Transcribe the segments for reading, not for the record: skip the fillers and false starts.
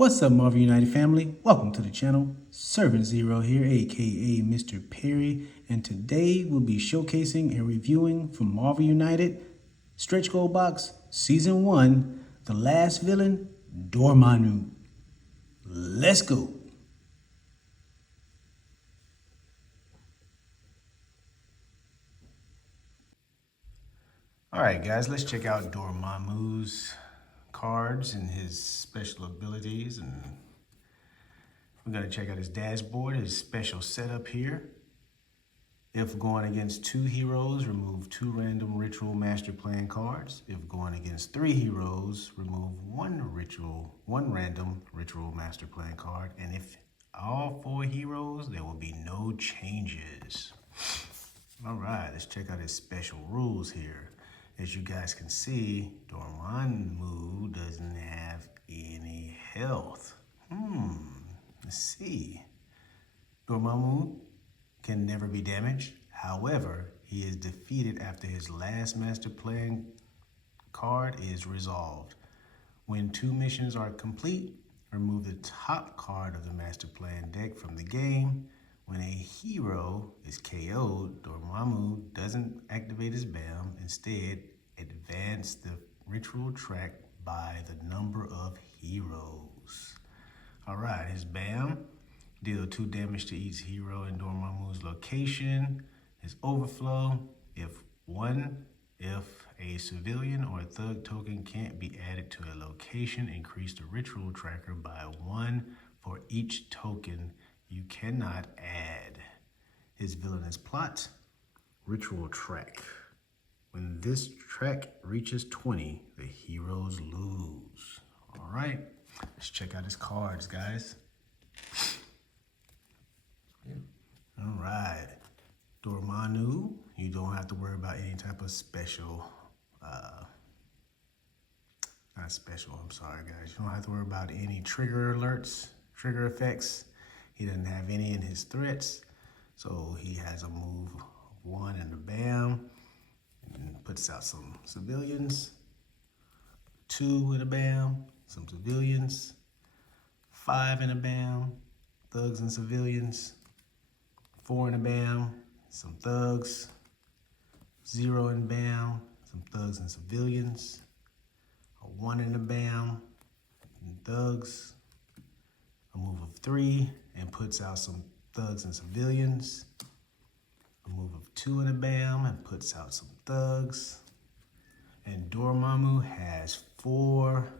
What's up, Marvel United family? Welcome to the channel. Servant Zero here, aka Mr. Perry, and today we'll be showcasing and reviewing from Marvel United Stretch Goal Box Season 1, the last villain, Dormammu. Let's go. Alright guys, let's check out Dormammu's cards and his special abilities, and we're going to check out his dashboard, his special setup here. If going against 2 heroes, remove 2 random ritual master plan cards. If going against 3 heroes, remove 1 random ritual master plan card. And if all 4 heroes, there will be no changes. All right, let's check out his special rules here. As you guys can see, Dormammu doesn't have any health. Let's see. Dormammu can never be damaged. However, he is defeated after his last master plan card is resolved. When 2 missions are complete, remove the top card of the master plan deck from the game. When a hero is KO'd, Dormammu doesn't activate his BAM. Instead, advance the ritual track by the number of heroes. All right, his BAM. Deal 2 damage to each hero in Dormammu's location. His overflow, if a civilian or a thug token can't be added to a location, increase the ritual tracker by 1 for each token you cannot add. His villainous plot, ritual track. When this track reaches 20, the heroes lose. All right, let's check out his cards, guys. All right, Dormammu, you don't have to worry about any type of special, I'm sorry guys. You don't have to worry about any trigger alerts, trigger effects. He doesn't have any in his threats. So he has a move of 1 and a BAM, and puts out some civilians, 2 in a BAM, some civilians, 5 in a BAM, thugs and civilians, 4 in a BAM, some thugs, 0 in BAM, some thugs and civilians, a 1 in a BAM, and thugs, a move of 3, and puts out some thugs and civilians, a move of 2 in a BAM, and puts out some thugs, and Dormammu has 4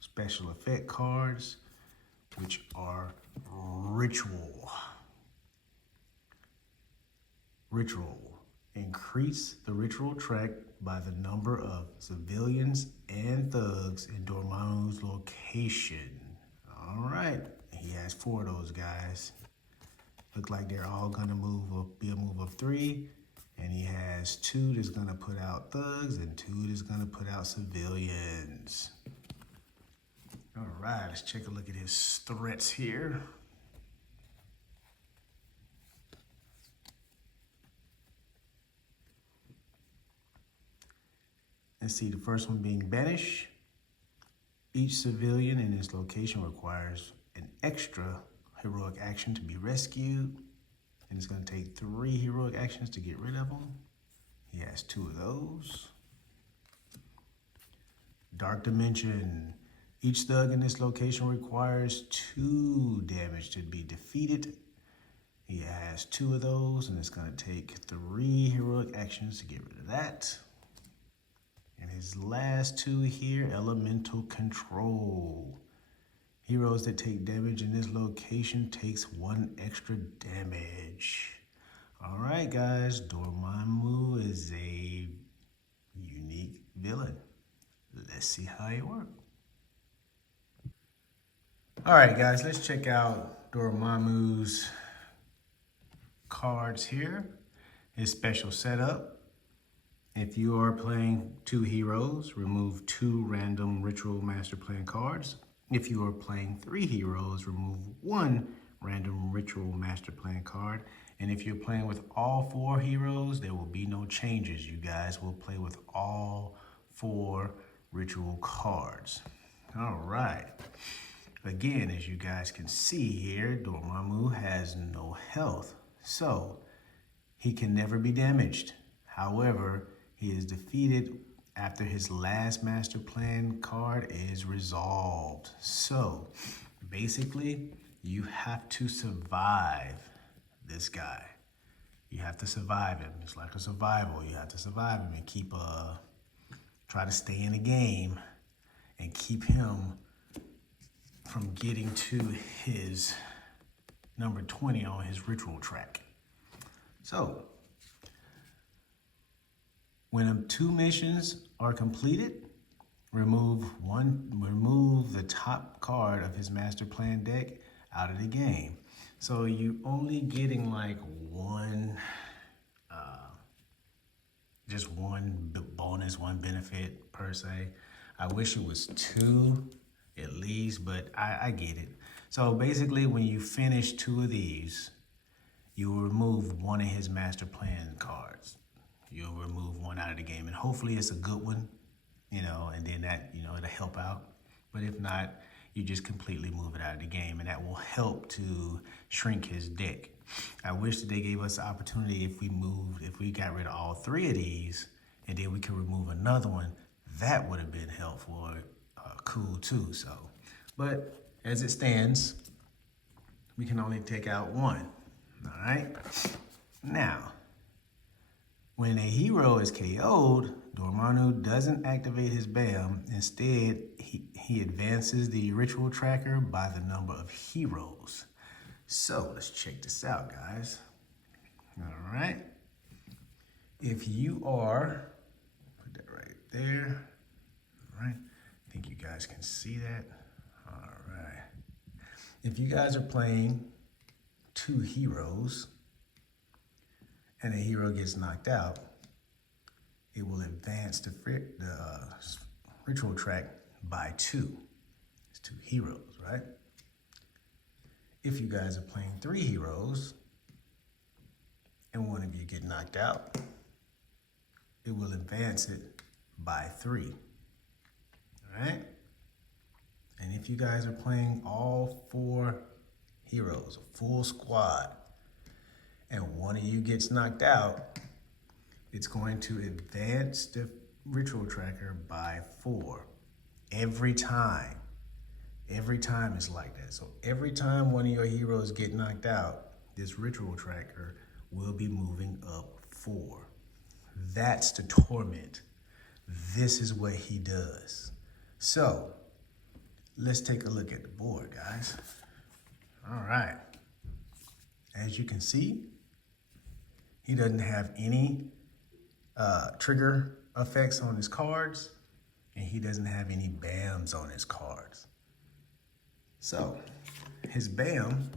special effect cards, which are Ritual. Increase the ritual track by the number of civilians and thugs in Dormammu's location. All right, he has 4 of those guys. Look like they're all gonna be a move of 3, and he has 2 that's gonna put out thugs and 2 that's gonna put out civilians. All right, let's take a look at his threats here. Let's see, the first one being banish. Each civilian in his location requires an extra heroic action to be rescued, and it's going to take 3 heroic actions to get rid of them. He has 2 of those. Dark Dimension. Each thug in this location requires 2 damage to be defeated. He has 2 of those, and it's going to take 3 heroic actions to get rid of that. And his last 2 here, Elemental Control. Heroes that take damage in this location takes 1 extra damage. All right, guys, Dormammu is a unique villain. Let's see how he works. All right, guys, let's check out Dormammu's cards here. His special setup. If you are playing 2 heroes, remove 2 random ritual master plan cards. If you are playing 3 heroes, remove 1 random ritual master plan card. And if you're playing with all 4 heroes, there will be no changes. You guys will play with all 4 ritual cards. All right. Again, as you guys can see here, Dormammu has no health, so he can never be damaged. However, he is defeated after his last master plan card is resolved. So basically, you have to survive this guy. You have to survive him. It's like a survival. You have to survive him and keep try to stay in the game and keep him from getting to his number 20 on his ritual track. So when 2 missions are completed, remove the top card of his master plan deck out of the game. So you only getting like just one bonus, one benefit per se. I wish it was 2 at least, but I get it. So basically when you finish 2 of these, you will remove one of his master plan cards. You'll remove one out of the game, and hopefully it's a good one, and then that, it'll help out. But if not, you just completely move it out of the game, and that will help to shrink his deck. I wish that they gave us the opportunity if we got rid of all 3 of these, and then we could remove another one, that would have been helpful or cool too. So, but as it stands, we can only take out 1, all right? Now, when a hero is KO'd, Dormammu doesn't activate his BAM. Instead, he advances the ritual tracker by the number of heroes. So let's check this out, guys. All right. If you are, put that right there. All right. I think you guys can see that. All right. If you guys are playing 2 heroes and a hero gets knocked out, it will advance the ritual track by 2. It's 2 heroes, right? If you guys are playing 3 heroes and one of you get knocked out, it will advance it by 3, all right? And if you guys are playing all 4 heroes, a full squad, and one of you gets knocked out, it's going to advance the ritual tracker by 4 every time. Every time it's like that. So every time one of your heroes get knocked out, this ritual tracker will be moving up 4. That's the torment. This is what he does. So let's take a look at the board, guys. All right. As you can see, he doesn't have any trigger effects on his cards, and he doesn't have any BAMs on his cards. So his BAM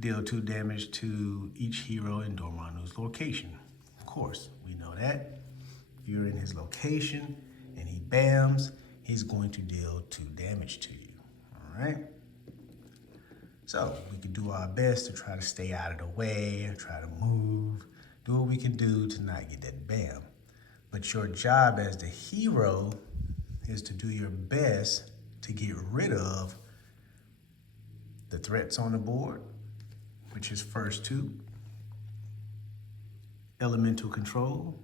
deal 2 damage to each hero in Dormammu's location. Of course, we know that. If you're in his location and he BAMs, he's going to deal 2 damage to you, all right? So we can do our best to try to stay out of the way, try to move, do what we can do to not get that BAM. But your job as the hero is to do your best to get rid of the threats on the board, which is first 2, elemental control.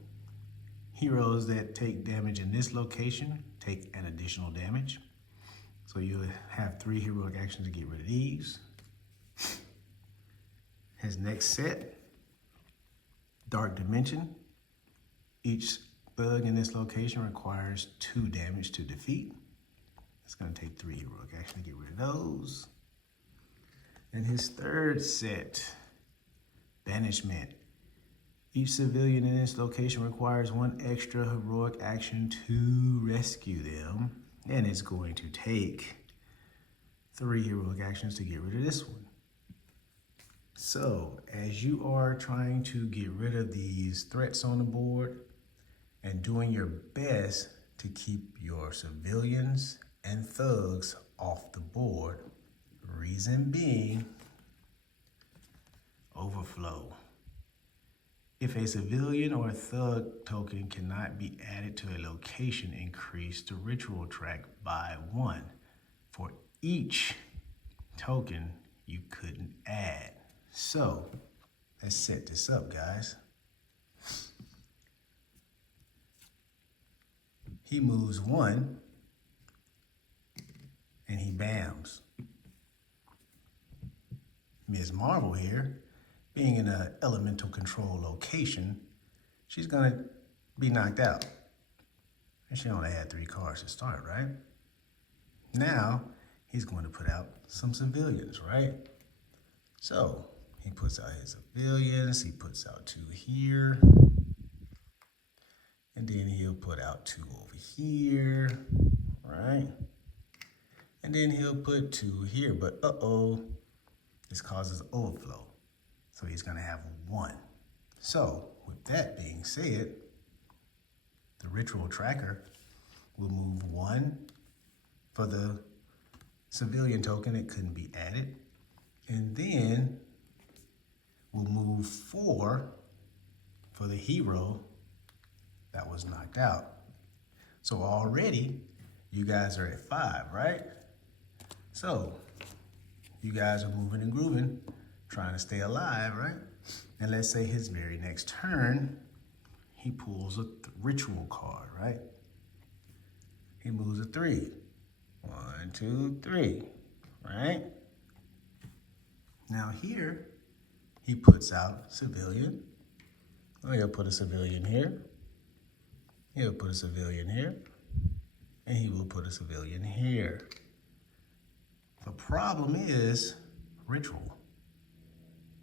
Heroes that take damage in this location take an additional damage. So you have 3 heroic actions to get rid of these. His next set, Dark Dimension. Each thug in this location requires 2 damage to defeat. It's going to take 3 heroic action to get rid of those. And his third set, Banishment. Each civilian in this location requires 1 extra heroic action to rescue them. And it's going to take 3 heroic actions to get rid of this one. So as you are trying to get rid of these threats on the board and doing your best to keep your civilians and thugs off the board, reason being, overflow. If a civilian or a thug token cannot be added to a location, increase the ritual track by 1. for each token you couldn't add. So let's set this up, guys. He moves 1 and he bams. Ms. Marvel here, being in an elemental control location, she's gonna be knocked out. And she only had 3 cards to start, right? Now, he's going to put out some civilians, right? So, he puts out his civilians, he puts out 2 here, and then he'll put out 2 over here, right? And then he'll put 2 here, but this causes overflow. So he's gonna have 1. So, with that being said, the ritual tracker will move 1 for the civilian token that couldn't be added. And then we'll move 4 for the hero that was knocked out. So already you guys are at 5, right? So you guys are moving and grooving, trying to stay alive, right? And let's say his very next turn, he pulls a ritual card, right? He moves a 3. 1, 2, 3, right? Now here, he puts out civilian. Oh, he'll put a civilian here. He'll put a civilian here. And he will put a civilian here. The problem is ritual.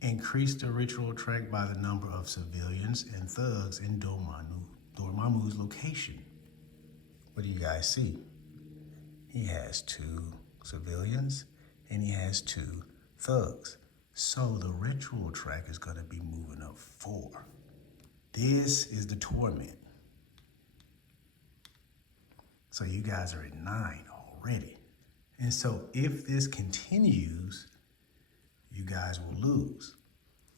Increase the ritual track by the number of civilians and thugs in Dormammu's location. What do you guys see? He has 2 civilians and he has 2 thugs. So the ritual track is going to be moving up 4. This is the torment. So you guys are at 9 already. And so if this continues, you guys will lose.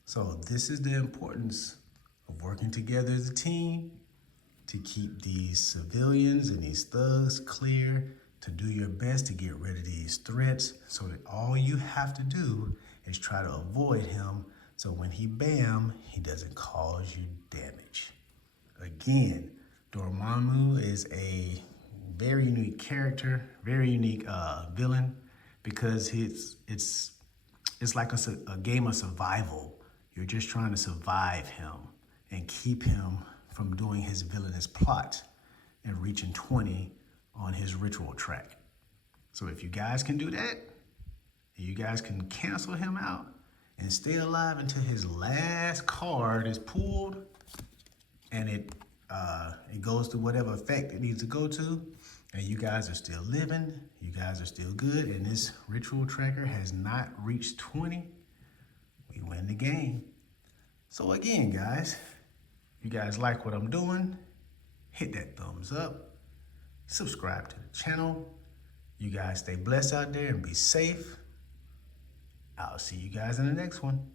So this is the importance of working together as a team to keep these civilians and these thugs clear, to do your best to get rid of these threats, so that all you have to do is try to avoid him, so when he bam, he doesn't cause you damage. Again, Dormammu is a very unique character, very unique villain, because it's like a game of survival. You're just trying to survive him and keep him from doing his villainous plot and reaching 20 on his ritual track. So if you guys can do that, you guys can cancel him out and stay alive until his last card is pulled and it goes to whatever effect it needs to go to, and you guys are still living, you guys are still good, and this ritual tracker has not reached 20, we win the game. So again, guys, if you guys like what I'm doing, hit that thumbs up, subscribe to the channel. You guys stay blessed out there and be safe. I'll see you guys in the next one.